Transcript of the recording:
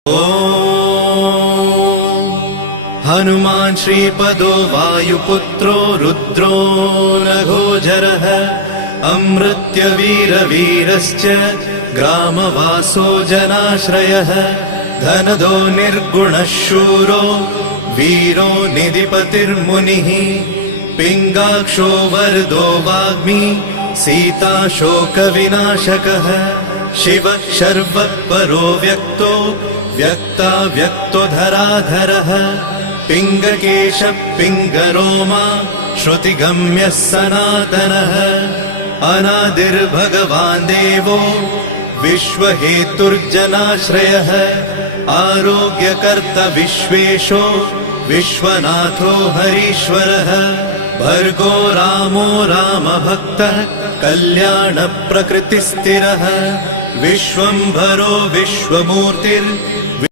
हनुमान् श्रीपदो वायुपुत्रो रुद्रो नघोजरः अमृत्यवीरवीरश्च ग्रामवासो जनाश्रयः धनदो निर्गुणः शूरो वीरो निधिपतिर्मुनिः पिङ्गाक्षो वरदो वाग्मी सीता शोकविनाशकः शिवः शर्वः परो व्यक्तो व्यक्तो धराधरः पिङ्गकेशः पिङ्गरोमा श्रुतिगम्यः सनातनः अनादिर्भगवान् देवो विश्वहेतुर्जनाश्रयः आरोग्यकर्ता विश्वेशो विश्वनाथो हरीश्वरः भर्गो रामो रामभक्तः कल्याणप्रकृतिस्थिरः विश्वम्भरो विश्वमूर्तिर्